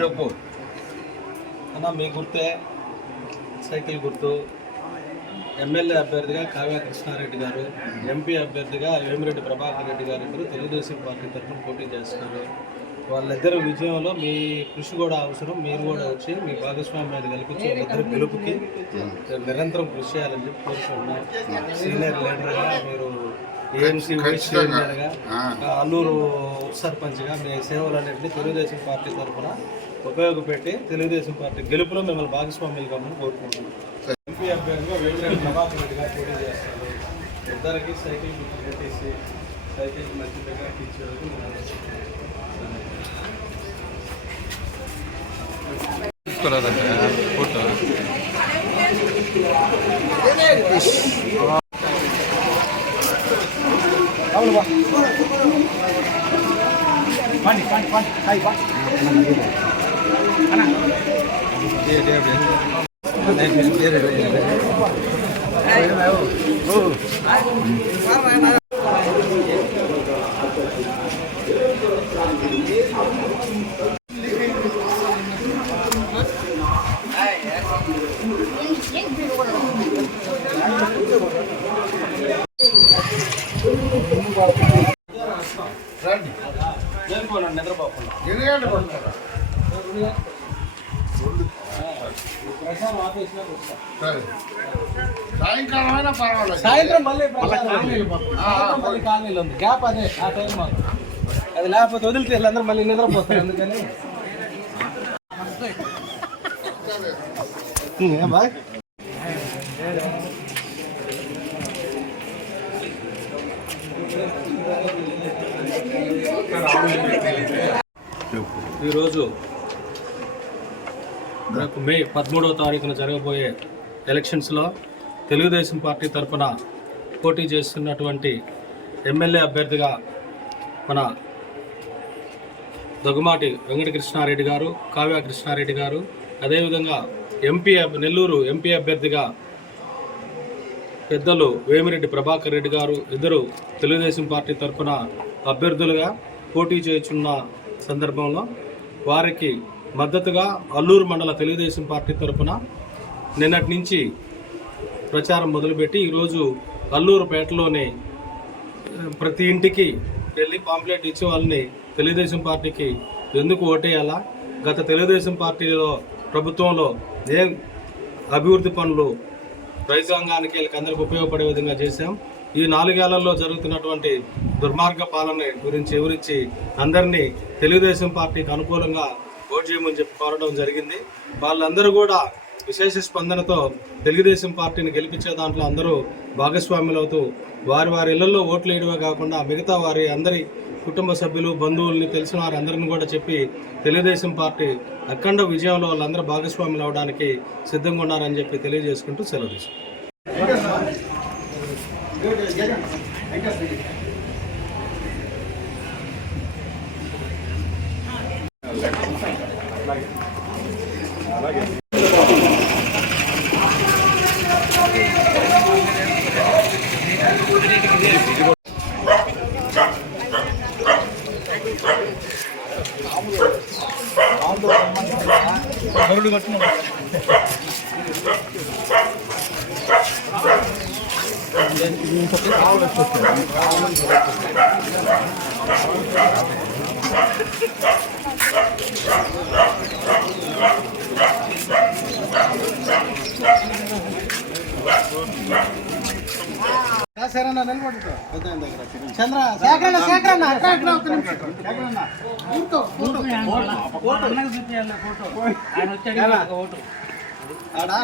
చెప్పు అన్న, మీ గుర్తే సైకిల్ గుర్తు. ఎమ్మెల్యే అభ్యర్థిగా కావ్య కృష్ణారెడ్డి గారు, ఎంపీ అభ్యర్థిగా వేమిరెడ్డి ప్రభాకర్ రెడ్డి గారు ఇద్దరు తెలుగుదేశం పార్టీ తరఫున పోటీ చేస్తున్నారు. వాళ్ళిద్దరు విజయంలో మీ కృషి కూడా అవసరం. మీరు కూడా వచ్చి మీ భాగస్వామ్యం మీద కల్పించి వాళ్ళిద్దరు గెలుపుకి నిరంతరం కృషి చేయాలని చెప్పి కోరుకుంటున్నాం. సీనియర్ లీడర్గా మీరు ఏఎంసీ వైస్ చైర్మన్గా, అల్లూరు సర్పంచ్గా మీ సేవలన్నింటినీ తెలుగుదేశం పార్టీ తరఫున ఉపయోగపెట్టి తెలుగుదేశం పార్టీ గెలుపులో మిమ్మల్ని భాగస్వామ్యులు కావాలని కోరుకుంటున్నాం. ఎంపీ అభ్యర్థిగా వేమిరెడ్డి ప్రభాకర్ రెడ్డి గారు పోటీ చేస్తారు. ఇద్దరికి సైకిల్ గుర్తు పెట్టేసి సైకిల్ మంచి దగ్గర ఇచ్చేందుకు ఫోటో సాయంత్రం మళ్ళీ కాలనీలో ఉంది గ్యాప్. అదే ఆ టైం మాకు అది లేకపోతే వదిలితే వీళ్ళందరూ మళ్ళీ నిద్రపోతారు. అందుకని ఈరోజు రేపు మే 13వ తారీఖున జరగబోయే ఎలక్షన్స్లో తెలుగుదేశం పార్టీ తరఫున పోటీ చేస్తున్నటువంటి ఎమ్మెల్యే అభ్యర్థిగా మన దగ్గుమాటి వెంకటకృష్ణారెడ్డి గారు, కావ్య కృష్ణారెడ్డి గారు, అదేవిధంగా నెల్లూరు ఎంపీ అభ్యర్థిగా పెద్దలు వేమిరెడ్డి ప్రభాకర్ రెడ్డి గారు ఇద్దరు తెలుగుదేశం పార్టీ తరఫున అభ్యర్థులుగా పోటీ చేస్తున్న సందర్భంలో వారికి మద్దతుగా అల్లూరు మండల తెలుగుదేశం పార్టీ తరఫున నిన్నటి నుంచి ప్రచారం మొదలుపెట్టి ఈరోజు అల్లూరుపేటలోనే ప్రతి ఇంటికి వెళ్ళి పాంప్లెట్ ఇచ్చి వాళ్ళని తెలుగుదేశం పార్టీకి ఎందుకు ఓటేయాలా, గత తెలుగుదేశం పార్టీలో ప్రభుత్వంలో ఏం అభివృద్ధి పనులు రైతాంగానికి వీళ్ళకందరికీ ఉపయోగపడే విధంగా చేశాం, ఈ 4 ఏళ్లలో జరుగుతున్నటువంటి దుర్మార్గ పాలన గురించి వివరించి అందరినీ తెలుగుదేశం పార్టీకి అనుకూలంగా ఓటు చేయమని చెప్పి కోరడం జరిగింది. వాళ్ళందరూ కూడా విశేష స్పందనతో తెలుగుదేశం పార్టీని గెలిపించే దాంట్లో అందరూ భాగస్వాములవుతూ వారి వారి ఇళ్లలో ఓట్లు వేయడమే కాకుండా మిగతా వారి అందరి కుటుంబ సభ్యులు, బంధువుల్ని తెలిసిన వారందరిని కూడా చెప్పి తెలుగుదేశం పార్టీ అఖండ విజయంలో వాళ్ళందరూ భాగస్వాములు అవడానికి సిద్ధంగా ఉన్నారని చెప్పి తెలియజేసుకుంటూ సెలవు తీసుకుంటాం. సరేనా నిలబడుకో చంద్ర సేకరణ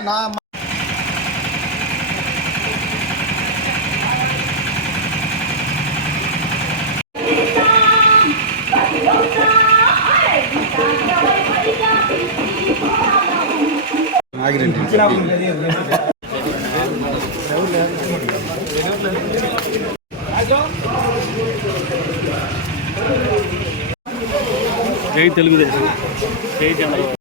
నా జై తెలుగుదేశం, జై చంద్రబాబు.